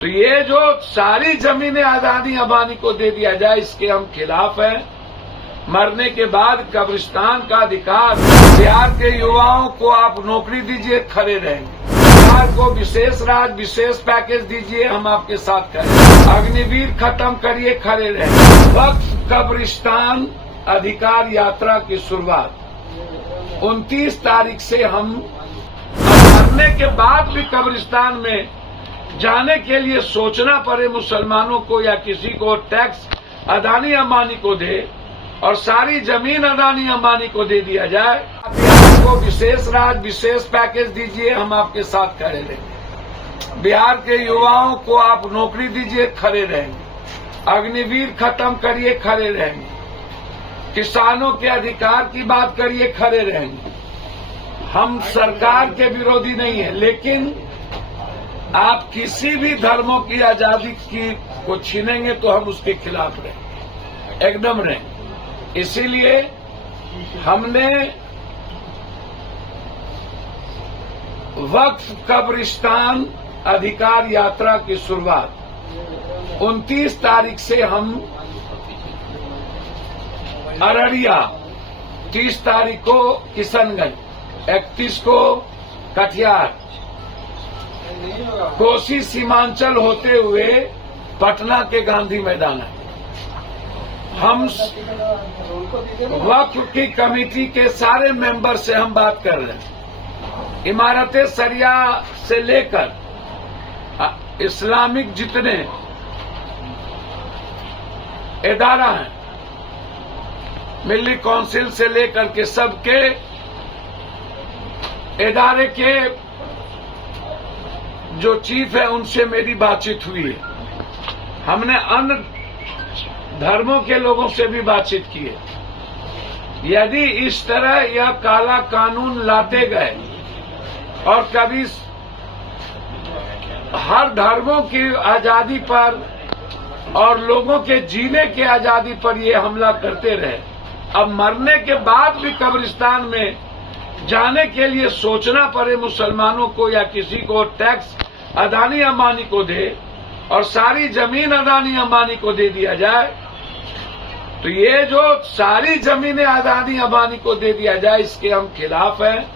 तो ये जो सारी जमीनें अदानी अंबानी को दे दिया जाए, इसके हम खिलाफ हैं। मरने के बाद कब्रिस्तान का अधिकार, बिहार के युवाओं को आप नौकरी दीजिए, खड़े रहेंगे। बिहार को विशेष राज्य, विशेष पैकेज दीजिए, हम आपके साथ करेंगे। अग्निवीर खत्म करिए, खड़े रहेंगे। वक्फ कब्रिस्तान अधिकार यात्रा की शुरुआत 29 तारीख से हम मरने के बाद भी कब्रिस्तान में जाने के लिए सोचना पड़े मुसलमानों को या किसी को, टैक्स अदानी अंबानी को दे और सारी जमीन अदानी अंबानी को दे दिया जाए। बिहार को विशेष राज्य, विशेष पैकेज दीजिए, हम आपके साथ खड़े रहेंगे। बिहार के युवाओं को आप नौकरी दीजिए, खड़े रहेंगे। अग्निवीर खत्म करिए, खड़े रहेंगे। किसानों के अधिकार की बात करिए, खड़े रहेंगे। हम सरकार के विरोधी नहीं है, लेकिन आप किसी भी धर्मों की आजादी को छीनेंगे तो हम उसके खिलाफ रहेंगे, एकदम रहेंगे। इसीलिए हमने वक्फ कब्रिस्तान अधिकार यात्रा की शुरुआत 29 तारीख से हम अररिया, 30 तारीख को किशनगंज, 31 को कटिहार, कोसी सीमांचल होते हुए पटना के गांधी मैदान है। हम वक्फ की कमेटी के सारे मेंबर से हम बात कर रहे हैं। इमारत शरिया से लेकर इस्लामिक जितने इदारा हैं, मिल्ली काउंसिल से लेकर के सबके इदारे के जो चीफ है उनसे मेरी बातचीत हुई है। हमने अन्य धर्मों के लोगों से भी बातचीत की है। यदि इस तरह यह काला कानून लाते गए और कभी हर धर्मों की आजादी पर और लोगों के जीने की आजादी पर ये हमला करते रहे, अब मरने के बाद भी कब्रिस्तान में जाने के लिए सोचना पड़े मुसलमानों को या किसी को, टैक्स अदानी अंबानी को दे और सारी जमीन अदानी अंबानी को दे दिया जाए। तो ये जो सारी जमीनें अदानी अंबानी को दे दिया जाए, इसके हम खिलाफ हैं।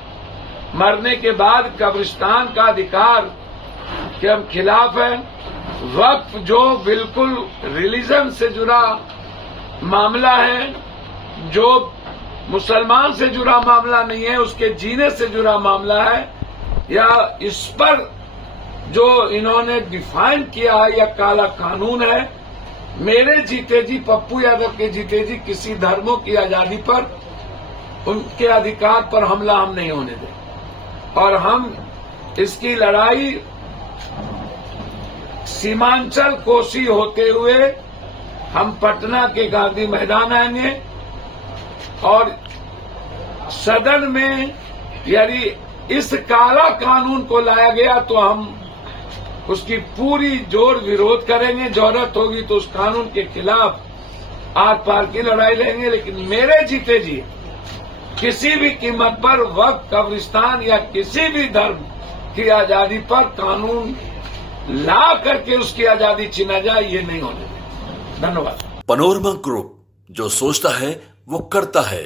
मरने के बाद कब्रिस्तान का अधिकार के हम खिलाफ हैं। वक्फ जो बिल्कुल रिलीजन से जुड़ा मामला है, जो मुसलमान से जुड़ा मामला नहीं है, उसके जीने से जुड़ा मामला है, या इस पर जो इन्होंने डिफाइन किया है या काला कानून है, मेरे जीते जी, पप्पू यादव के जीते जी किसी धर्मों की आजादी पर, उनके अधिकार पर हमला हम नहीं होने दें। और हम इसकी लड़ाई सीमांचल कोसी होते हुए हम पटना के गांधी मैदान आएंगे और सदन में यदि इस काला कानून को लाया गया तो हम उसकी पूरी जोर विरोध करेंगे। जरूरत होगी तो उस कानून के खिलाफ आर पार की लड़ाई लेंगे। लेकिन मेरे जीते जी किसी भी कीमत पर वक्फ कब्रिस्तान या किसी भी धर्म की आजादी पर कानून ला करके उसकी आजादी छीना जाए, ये नहीं होने देंगे। धन्यवाद। पैनोरमा ग्रुप, जो सोचता है वो करता है।